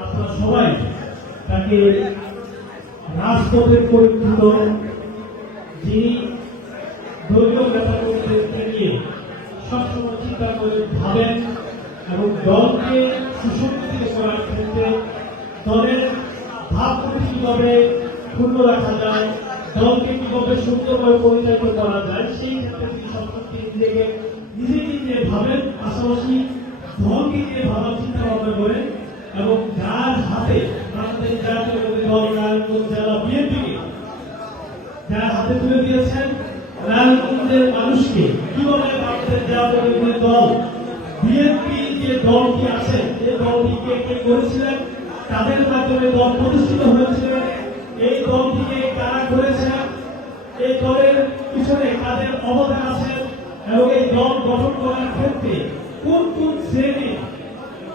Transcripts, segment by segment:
আপনারা সবাই তাকে রাজপথের পরীক্ষিত, যিনি দলীয় নেতাকর্মীদেরকে নিয়ে সবসময় চিন্তা করে ভাবেন এবং দলকে সুসংগঠিত করার ক্ষেত্রে দলের ভাবমূর্তি কিভাবে পূর্ণ রাখা যায়, দলকে কিভাবে সুন্দরভাবে পরিচালিত করা যায়, সেই ক্ষেত্রে তিনি সবসময় নিজেকে নিয়ে ভাবেন, পাশাপাশি দলকে নিয়ে ভাবার চিন্তা ভাবনা করেন এবং যার হাতে আমাদের জাতীয় দল নারায়ণগঞ্জ জেলা বিএনপিকে যার হাতে তুলে দিয়েছেন, নারায়ণগঞ্জের মানুষকে কিভাবে আমাদের জাতীয় দল বিএনপি যে দলটি আছে, যে দলটি কে করেছিলেন, তাদের মাধ্যমে দল প্রতিষ্ঠিত হয়েছিল, এই দলটিকে কারা করেছেন, এই দলের পিছনে কাদের অবদান আছে এবং এই দল গঠন করার ক্ষেত্রে কোন কোন শ্রেণী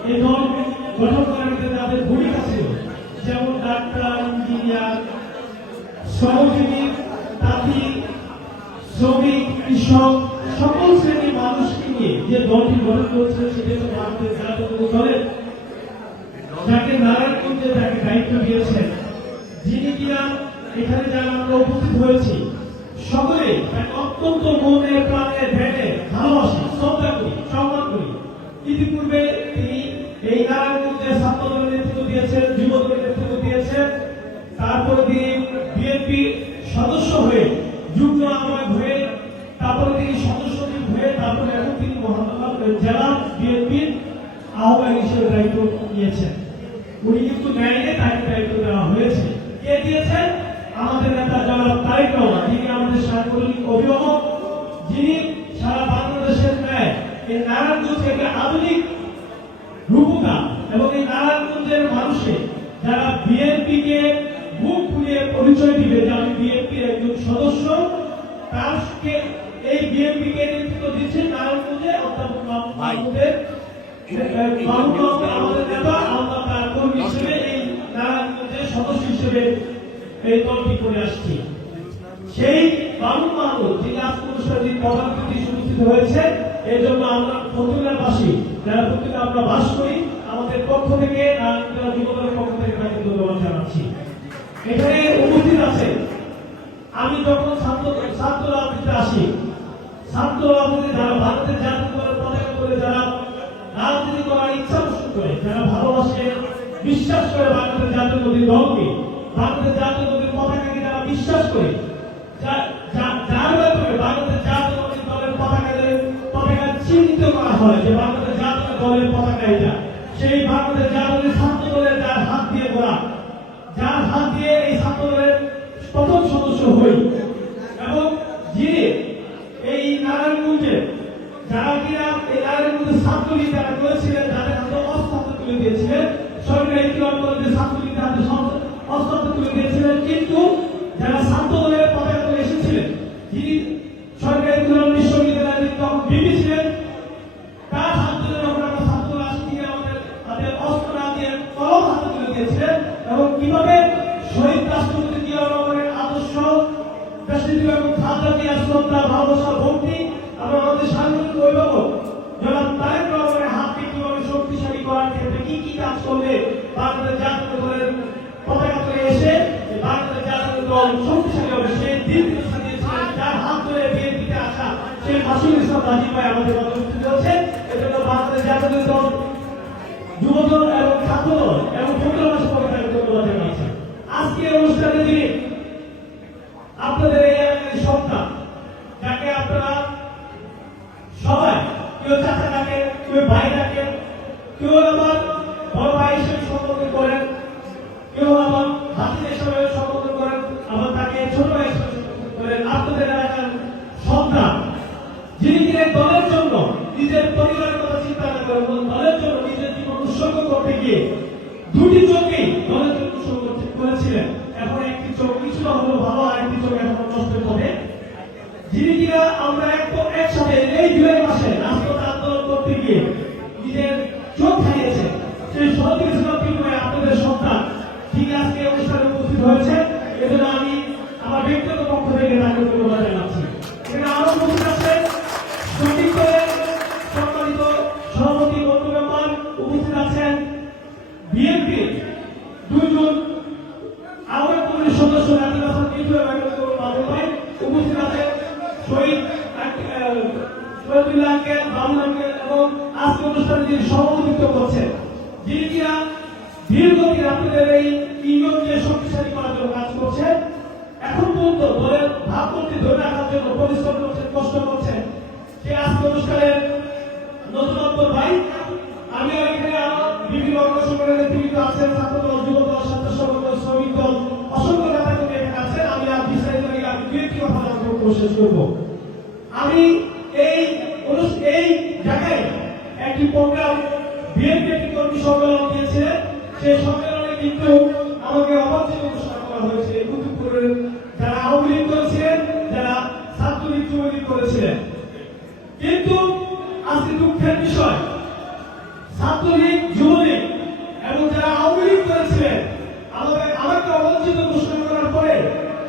এই দল গঠন করার ক্ষেত্রে তাদের ভূমিকা ছিল, যেমন ডাক্তার, ইঞ্জিনিয়ার, শ্রমজীবী, তাঁতি, শ্রমিক, কৃষক, সকল শ্রেণীর মানুষকে নিয়ে যে দলটি গঠন করেছিল সেটা হচ্ছে ভারতের জাতীয় দলের, যাকে নারায়ণগঞ্জে তাকে দায়িত্ব দিয়েছেন, যিনি কিনা এখানে যারা আমরা উপস্থিত হয়েছি সকলে অত্যন্ত মনে প্রাণে ধ্যানে ভালোবাসি, শ্রদ্ধা করি, সম্মান করি। ইতিপূর্বে তিনি এই নারায়ণগঞ্জে ছাত্রদলের নেতৃত্ব দিয়েছেন, যুবদলের নেতৃত্ব দিয়েছেন, তারপরে তিনি বিএনপি সদস্য হয়ে, যুগ্ম আহ্বায়ক হয়ে, তারপরে তিনি সদস্য হয়ে, তারপরে এখন তিনি জেলা বিএনপির আহ্বায়ক হিসেবে দায়িত্ব নিয়েছেন। উনি কিন্তু ন্যায় তাকে দায়িত্ব দেওয়া হয়েছে। কে দিয়েছেন? আমাদের নেতা জনাব তারেক রহমান, যিনি আমাদের সাংগঠনিক অভিভাবক, যিনি সারা বাংলাদেশের ন্যায় এই নারায়ণগঞ্জকে একটা আধুনিক রূপকার এবং এই নারায়ণগঞ্জের মানুষের যারা বিএনপিকে মুখ খুলিয়ে পরিচয় দিবে যে আমি বিএনপির একজন সদস্য, তারকে এই বিএনপিকে নেতৃত্ব দিচ্ছেন নারায়ণগঞ্জে অধ্যাপক মাহমুদের আমাদের নেতা, আমরা তার কর্মী হিসেবে এই নারায়ণগঞ্জের সদস্য হিসেবে এই দলটি করে আসছি। সেই মামুন মাহমুদ যিনি আজকে অনুষ্ঠানে প্রধান অতিথি উপস্থিত হয়েছে, এই জন্য আমরা ফতুল্লাবাসী যারা প্রত্যেকে আমরা বাস করি, আমাদের পক্ষ থেকে যুবদলের পক্ষ থেকে তাকে ধন্যবাদ জানাচ্ছি। এখানে উপস্থিত আছে, আমি যখন ছাত্র রাজনীতিতে আসি, ছাত্র রাজনীতি যারা ভারতের জাতীয় দলের পতাকা করে যারা রাজনীতি করার ইচ্ছা পোষণ করে, যারা ভালোবাসে, বিশ্বাস করে বাংলাদেশের জাতীয় দলকে, বাংলাদেশ জাতীয় পতাকাকে যারা বিশ্বাস করে, যার ব্যাপারে বাংলাদেশ জাতীয় দলের পতাকা চিহ্নিত করা হয় যে বাংলাদেশ জাতীয় দলের পতাকা এটা, সেই বাংলাদেশ জাতীয় ছাত্র দলের যার হাত দিয়ে করা, যার হাত দিয়ে এই ছাত্র দলের প্রথম সদস্য হই এবং যিনি এই নারায়ণগঞ্জে যারা কিনা এই নারায়ণগঞ্জের ছাত্রলীগ যারা করেছিলেন, যাদের হাতে অস্ত্র তুলে দিয়েছিলেন, সরকারি কলেজের ছাত্রলীগের হাতে অস্ত্র তুলে দিয়েছিলেন, কিন্তু যারা ছাত্র দলের পতাকা এসেছিলেন, যিনি সরকারি বিশ্ববিদ্যালয়ে তখন বিপি ছিলেন, তার হাত ধরে যখন আমরা ছাত্র রাজনীতি আমাদের হাতে অস্ত্র না দিয়ে কলম হাতে তুলে দিয়েছিলেন এবং কিভাবে শহীদ রাষ্ট্রপতি জিয়াউর রহমানের আদর্শ দেশনীতি এবং খাদ্য নিয়ে শ্রদ্ধা, ভালোবাসা, ভক্তি এবং আমাদের সাংগঠনিক অভিভাবক জনাব তারেক রহমানের হাতকে কিভাবে শক্তিশালী করার ক্ষেত্রে কি কি কাজ করলে বাংলাদেশ জাতীয় দলের পতাকা তুলে এসে বাংলাদেশ জাতীয় দল শক্তিশালী হবে, সেই দিন দিয়েছিলেন, যার হাত ধরে বিএনপিতে আসা সেই মাসুল ইসলাম রাজীব ভাই আমাদের মধ্যে উপস্থিত হয়েছে। এজন্য বাংলাদেশ জাতীয় দল, যুবদল এবং ছাত্রদল এবং ফতুল্লাবাসী পক্ষ থেকে ধন্যবাদ জানাচ্ছি। আজকে অনুষ্ঠানে যিনি আপনাদের এই সন্তান, যাকে আপনারা সবাই কেউ চাচা ডাকে, কেউ ভাই ডাকে, কেউ আমার বড় ভাই হিসেবে সম্বোধন করেন, কেউ আমার হাতি হিসেবে সম্বোধন করেন, আবার তাকে ছোট ভাই হিসেবে সম্বোধন করেন। আপনাদের এলাকার সন্তান, যিনি কিনা দলের জন্য নিজের পরিবারের কথা চিন্তা না করেন, দলের জন্য নিজের জীবন উৎসর্গ করতে গিয়ে দুটি চোখেই দলের জন্য উৎসর্গ করেছিলেন। এখন একটি চোখ কিছুটা হলো ভালো, আর একটি চোখ এখন নষ্ট হবে, যিনি কিনা আমরা একসাথে এই জুলাই মাসে রাষ্ট্র আন্দোলন করতে গিয়ে নিজের চোখ হারিয়েছেন, সেই বত্রিশ লক্ষ আপনাদের সন্তান ঠিক আজকে অনুষ্ঠানে উপস্থিত হয়েছে। এজন্য আমি আমার ব্যক্তিগত পক্ষ থেকে তাকে ধন্যবাদ জানাচ্ছি। এখানে আরো উপস্থিত আছেন সঠিকভাবে সম্মানিত সভাপতি বন্ধু মেম্বার, উপস্থিত আছেন বিএনপি দুইজন আহ্বায়ক কমিটির সদস্য রাজীব হাসান কিছু এবং বাবুল ভাই, উপস্থিত আছেন শহীদ শহীদুল্লাহ আঙ্কেল, বাবুল আঙ্কেল এবং আজকে অনুষ্ঠানে যিনি সভাপতিত্ব করছেন, যিনি কিনা দীর্ঘদিন আপনাদের এই ইউনিয়নকে শক্তিশালী করার জন্য কাজ করছে। এখন পর্যন্ত দলের ভাবমূর্তি ধরে রাখার জন্য পরিশ্রম করছেন, কষ্ট করছেন। সে আজকে অনুষ্ঠানের নতুনত্ব ভাই। আমি এখানে বিভিন্ন অঙ্গ সংগঠনের নেতৃত্ব আছেন, ছাত্রদল, যুবদল, স্বেচ্ছাসেবক, শ্রমিক দল, অসংখ্য নেতাকর্মী এখানে আছেন। আমি আর বিস্তারিত আমি দুইটি কথা শেষ করব। আমি এই জায়গায় একটি প্রোগ্রাম বিএনপি একটি কর্মী সম্মেলন দিয়েছিলেন। সেই সম্মেলনে কিন্তু আমাকে অবাঞ্ছিত ঘোষণা করা হয়েছে। কুতুবপুরের যারা আওয়ামী লীগ করেছিলেন, যারা ছাত্রলীগ যুবলীগ করেছিলেন, কিন্তু আজকে দুঃখের বিষয় ছাত্রলীগ যুবলীগ এবং যারা আওয়ামী লীগ করেছিলেন আমাকে অবাঞ্ছিত ঘোষণা করার পরে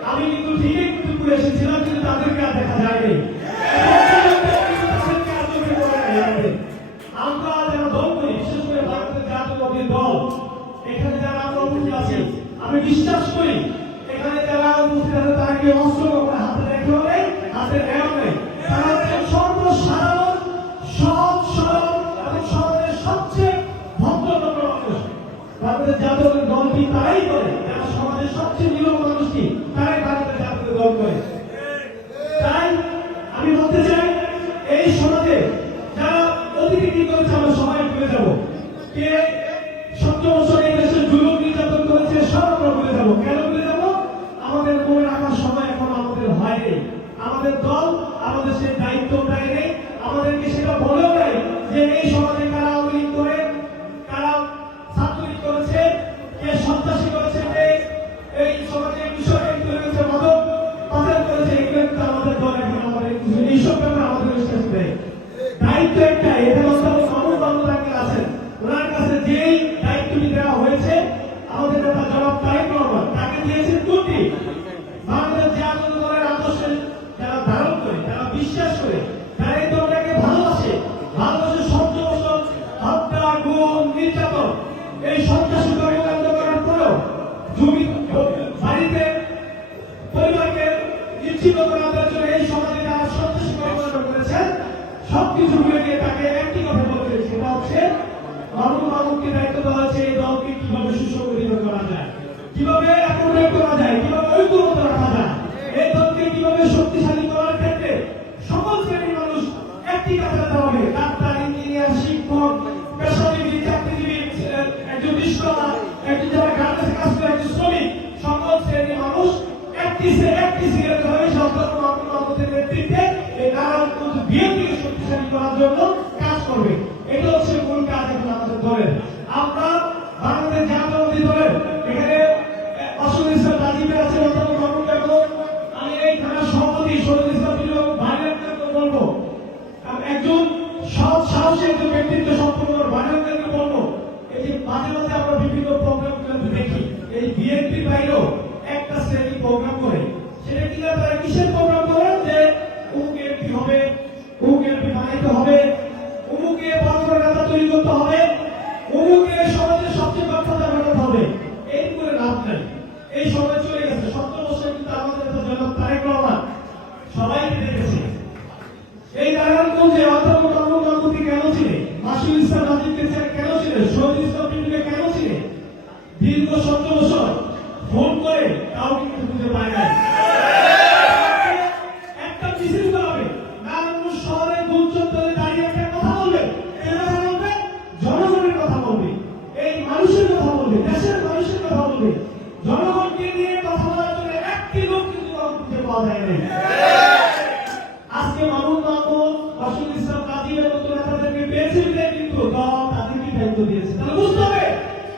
আমি কিন্তু ঠিকই কুতুবপুরে এসেছিলাম, কিন্তু তাদেরকে আর দেখা যায়নি। আমরা যারা দল করি, বিশেষ করে ভারতের জাতীয়তাবাদী দল, এখানে যারা আমরা উপস্থিত আছি, আমি বিশ্বাস করি এখানে যারা উপস্থিত আছে তারা কি অস্ত্র হাতে রেখে নেই, হাতে নেওয়া নেই। তারা সর্বসাধারণ সহজ সরল এবং সমাজের সবচেয়ে ভদ্রতম মানুষ। ভারতের জাতীয়তাবাদী দলটি তারাই করে যারা সমাজের সবচেয়ে নিরীহ মানুষটি, তারাই ভারতের জাতীয় দল করে। তাই আমি বলতে চাই এই সমাজে যারা অতিথি কি করেছে আমরা সবাই ভুলে যাবো। কে 17 বছর এই দেশে জুলুম নির্যাতন করেছে সব আমরা ভুলে যাবো। কেন ভুলে যাবো? আমাদের মনে রাখার সময় এখন আমাদের হয়নি। আমাদের দল আমাদের সেই দায়িত্ব দেয় নেই, আমাদেরকে সেটা বলেও দেয় যে এই সমাজে কারা আওয়ামী লীগ করে, কারা ছাত্রলীগ করেছে, কে সন্ত্রাসী করেছে, কে এই সমাজে বিষয় তৈরি করেছে, মাদক পাচার করেছে, এগুলো কিন্তু আমাদের দল এখন আমাদের এইসব ব্যাপারে আমাদের বিশ্বাস দেয়। দায়িত্ব একটাই, এখানে মামুন বাবুরাকে আছেন, ওনার কাছে যেই দায়িত্বটি দেওয়া হয়েছে আমাদের নেতা জনাব তারেক রহমান তাকে দিয়েছেন দুটি। বাংলাদেশ জাতীয় দলের আদর্শে যারা ধারণ করে, যারা বিশ্বাস করে, যারা এই দলটাকে ভালোবাসে 17 বছর হত্যা, গুম, নির্যাতন, এই সন্ত্রাসী কর্মকাণ্ড করার পরেও বাড়িতে পরিবারকে নিশ্চিত করার জন্য এই সমাজে যারা সন্ত্রাসী কর্মকাণ্ড করেছেন সবকিছু ভুলে গিয়ে তাকে একটি কথা বলতে, সেটা হচ্ছে মামুনকে দায়িত্ব দেওয়া হচ্ছে এই দলকে কিভাবে সুসংগঠিত করা যায়, কিভাবে একত্রিত করা যায়, কিভাবে ঐক্যবদ্ধ রাখা যায়, এই দলকে কিভাবে শক্তিশালী করার ক্ষেত্রে সকল শ্রেণীর মানুষ একটি কাতারে দাঁড়াবে। ডাক্তার, ইঞ্জিনিয়ার, শিক্ষক, পেশাজীবী, চাকরিজীবী, একজন বিশ্বকর্মা, একজন যারা গার্মেন্টসে কাজ করে, একজন শ্রমিক, সকল শ্রেণীর মানুষ একটি সিগারেট হবে মামুনের নেতৃত্বে এই নারায়ণগঞ্জ বিএনপিকে শক্তিশালী করার জন্য কাজ করবে। এটা হচ্ছে মূল কাজ এখন আমাদের দলের। আমরা বাংলাদেশ জাতীয়তাবাদী দলের এখানে অসুল ইসলাম রাজীবের আছে, আমি এই থানার সভাপতি শহীদ ইসলাম ভাইয়ের বলবো, একজন সৎ সাহসী একজন ব্যক্তিত্ব সম্পন্ন ভাইয়েরকে বলবো, এই যে মাঝে মাঝে আমরা বিভিন্ন প্রোগ্রাম দেখি, এই বিএনপির বাইরেও একটা শ্রেণী প্রোগ্রাম করে, সেটা কি তারা কিসের প্রোগ্রাম করে যে অমুক এমপি হবে, অমুক এমপি বানাইতে হবে, অমুকে বড় বড় নেতা তৈরি করতে হবে, অমুকে সমাজের সবচেয়ে দক্ষতা বাড়াতে হবে। এই করে লাভ নাই। এই সময় চলে গেছে। 17 বছর কিন্তু আমাদের জনাব তারেক রহমান সবাই দেখেছে। এই নারায়ণগঞ্জে অধ্যাপক মামুন বাবুকে কেন ছিলেন, মাসুল ইসলাম রাজীবকে কেন ছিলেন, শহীদ ইসলাম টিটুকে কেন ছিলেন? দীর্ঘ 17 বছর ফোন করে তাও কিন্তু খুঁজে পায় নাই। একটা মিছিল করাবে, নারায়ণগঞ্জ শহরে গুলচত্বরে দাঁড়িয়ে একটা কথা বলবে, কথা বলবে, জনগণের কথা বলবে, এই মানুষের কথা বলবে, দেশের মানুষের কথা বলবে। জনগণকে নিয়ে কথা বলার জন্য একটি লোক কিন্তু খুঁজে পাওয়া যায় না। আজকে মামুন বাবু, মাসুল ইসলাম রাজীবের মতো নেতাদেরকে পেয়েছে বলে কিন্তু দল তাদেরকে দায়িত্ব দিয়েছে। তাহলে বুঝতে হবে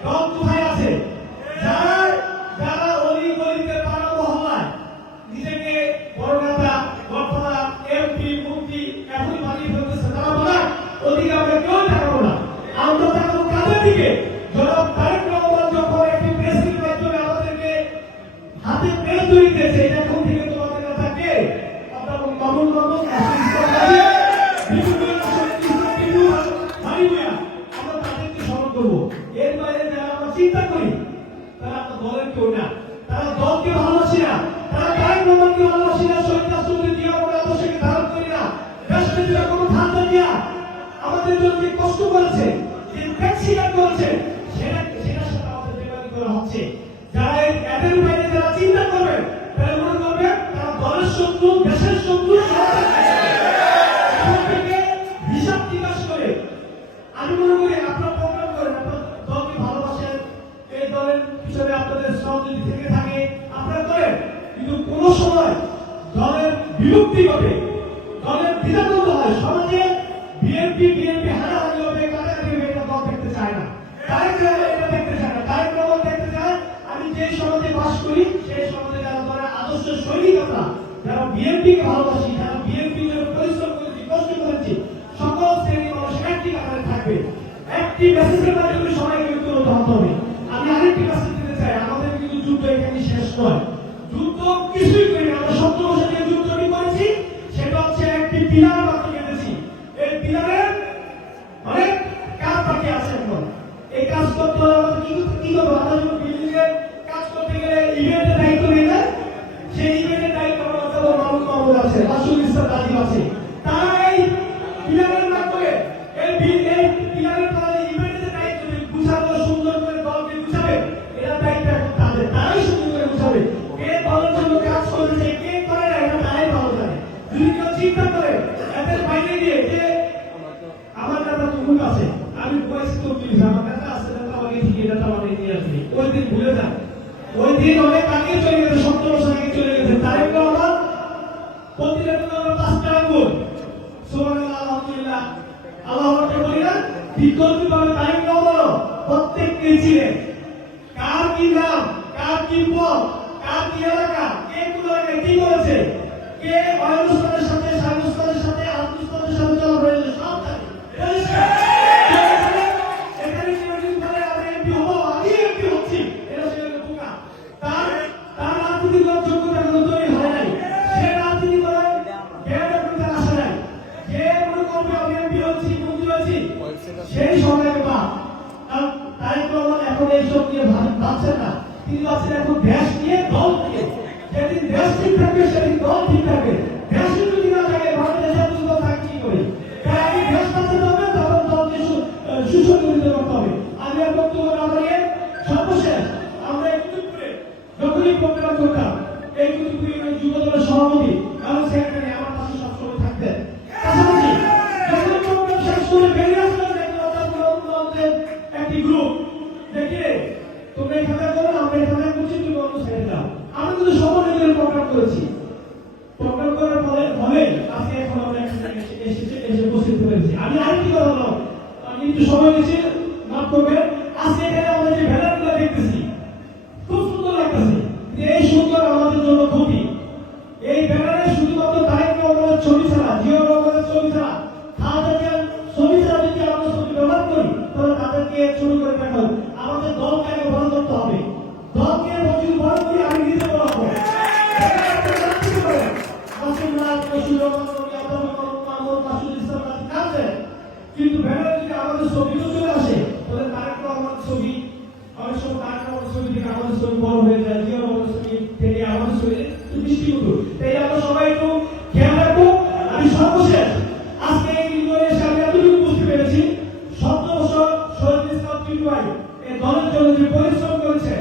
দল কোথায় আছে। যারা অলি গলিতে পাড়া মহল্লায় করবো, এর বাইরে যারা আমরা চিন্তা করি তারা আপনার দলের কেউ না, তারা দলকে ভালোবাসি না, তারা তারেক রহমানকে ভালোবাসি না, শহীদ রাষ্ট্রপতি জিয়া রহমানের আদর্শকে ধারণ করি না। রাষ্ট্রপতিরা কোনো ধান্দা দিয়া আমাদের জন্য যে কষ্ট করেছে, যে ত্যাগ স্বীকার করেছে, সেটার সাথে আমাদের বেমানি করা হচ্ছে। যারা এদের বাইরে যারা চিন্তা করবে তারা মনে করবে তারা দলের শত্রু, দেশের শত্রু। হিসাব নিকাশ করে আমি মনে করি আপনার প্রোগ্রাম করেন, আপনার দলকে ভালোবাসেন, এই দলের পিছনে আপনাদের সহযোগী থেকে থাকে, আপনারা করেন, কিন্তু কোন সময় দলের বিলুপ্তি ঘটে, দলের দ্বিধাদ্বন্দ্ব হয়, সমাজে বিএনপি হারাহারি হবে, কাটাকাটি হবে, এটা দল দেখতে চায় না, তারেক রহমান এটা দেখতে চায় না। তারেক রহমান দেখতে চায় আমি যে সমাজে বাস করি সেই সমাজে যারা দলের আদর্শ সৈনিকতা, যারা বিএনপিকে ভালোবাসি, যারা বিএনপির জন্য পরিশ্রম করেছি, কষ্ট করেছি, সকল শ্রেণীর মানুষ একটি কাতারে থাকবে, একটি মেসেজের মাধ্যমে সবাইকে ঐক্যবদ্ধ হতে হবে। আমি আরেকটি মেসেজ দিতে চাই, আমাদের কিন্তু যুদ্ধ এখানে শেষ নয়, যুদ্ধ কিছুই করি আমরা 17 বছর যে যুদ্ধটি করেছি সেটা হচ্ছে একটি পিলার মাত্র কেটেছি। এই পিলারের অনেক কাজ বাকি আছে, এখন এই কাজ করতে হলে আমাদের কি করবো? আমরা যখন বিল্ডিং এর কাজ করতে গেলে ইভেন্টের দায়িত্ব নিয়ে যায়, সেই ইভেন্টের দায়িত্ব আমার মামুন আছে, রাসুল ইসলাম রাজীব আছে, তারা এই পিলারের মাধ্যমে এই পিলারের পরে ইভেন্টের দায়িত্ব গুছাবো, সুন্দর করে দলকে গুছাবে, এরা দায়িত্ব এখন তাদের, তারাই সুন্দর করে গুছাবে। কে দলের জন্য কাজ করেছে, কে করে না, এটা তারাই ভালো জানে। যদি কেউ চিন্তা করে এদের বাইরে গিয়ে যে আমার কাছে তুমুল আছে, আমি বয়সে তো কি আমার কাছে আছে, আমাকে ঠিক এটা আমাকে নিয়ে আসবি, ওই দিন ভুলে যান, ওই দিন অনেক আগে চলে গেছে, 17 বছর আগে চলে গেছে। তারেক রহমান প্রতিনিয়ত আমরা 5টা আঙ্গুল সুবহানাল্লাহ, আলহামদুলিল্লাহ, আল্লাহু আকবার বলি না, বিকল্পিতভাবে তারেক রহমান প্রত্যেককে ছিলেন, কার কি নাম, কার কি পদ, কার কি এলাকা, কে কোন এলাকায় কি করেছে, কে অয়নুস্তানের সাথে, শাহনুস্তানের সাথে, আব্দুস্তানের সাথে চলা হয়েছে, সব জানে। এখানে নির্বাচন করে আমি এমপি হবো, আমি এমপি হচ্ছি, এটা সে বোকা। তার রাজনীতির যোগ্যতা কোনো তৈরি হয় নাই, সে রাজনীতি করে বেড়ে আসে নাই, যে মনে করবে আমি এমপি হচ্ছি, মন্ত্রী হচ্ছি, সেই সময় বা তারেক রহমান এখন এইসব নিয়ে ভাবছেন না, তিনি ভাবছেন এখন দেশ নিয়ে, দল নিয়ে। যেদিন দেশ ঠিক থাকবে সেদিন দল ঠিক থাকবে, দেশ যদি না থাকে ভারতের জাতীয় দল থাকে কি করে? তাই আগে দেশ বাঁচাতে হবে, তখন দলকে সুসংগঠিত করতে হবে। আমি আর বক্তব্য না বাড়িয়ে সর্বশেষ আমরা একটু করে যখনই প্রোগ্রাম করতাম, এই কুতুবপুর যুব দলের সভাপতি এবং সেক্রেটারি আমার পাশে সবসময় থাকতেন। পাশাপাশি যখন প্রোগ্রাম শেষ করে বেরিয়ে আসলাম, একটি গ্রুপ দেখে তোমরা এখানে করো, আমরা এখানে করছি, তুমি অন্য সাইডে যাও। আমরা কিন্তু সবাই মিলে প্রোগ্রাম করেছি, প্রোগ্রাম করার ফলে আজকে এখন আমরা এসে উপস্থিত হয়েছি। আমি আরেকটি কথা বললাম, আমি একটু সময় নিয়েছি, মাফ করবেন। আজকে এখানে আমরা যে ব্যানারগুলো দেখতেছি খুব সুন্দর লাগতেছে, এই সুন্দর আমাদের জন্য ক্ষতি। এই ব্যানারে শুধুমাত্র তারেক রহমানের ছবি ছাড়া, জিয়া রহমানের ছবি ছাড়া, তাদেরকে ছবি ছাড়া যদি আমরা ছবি ব্যবহার করি তাহলে তাদেরকে ছবি করে দেখাবো। আমাদের দলকে আগে বড় করতে হবে, দলকে যদি বড় করি আমি নিজে বড় হবো। কিন্তু ব্যানারে যদি আমাদের ছবি চলে আসে তাহলে তারেক রহমানের ছবি, অনেক সময় তারেক রহমানের ছবি থেকে আমাদের ছবি বড় হয়ে যায়, জিয়া রহমানের ছবি থেকে আমাদের ছবি দৃষ্টিগত। তাই আমরা সবাই একটু খেয়াল রাখবো। আমি সর্বশেষ আজকে এই নির্বাচনে সামনে এতটুকু বুঝতে পেরেছি, 17 বছর শহীদ ইসলাম টিটু ভাই এই দলের জন্য যে পরিশ্রম করেছে,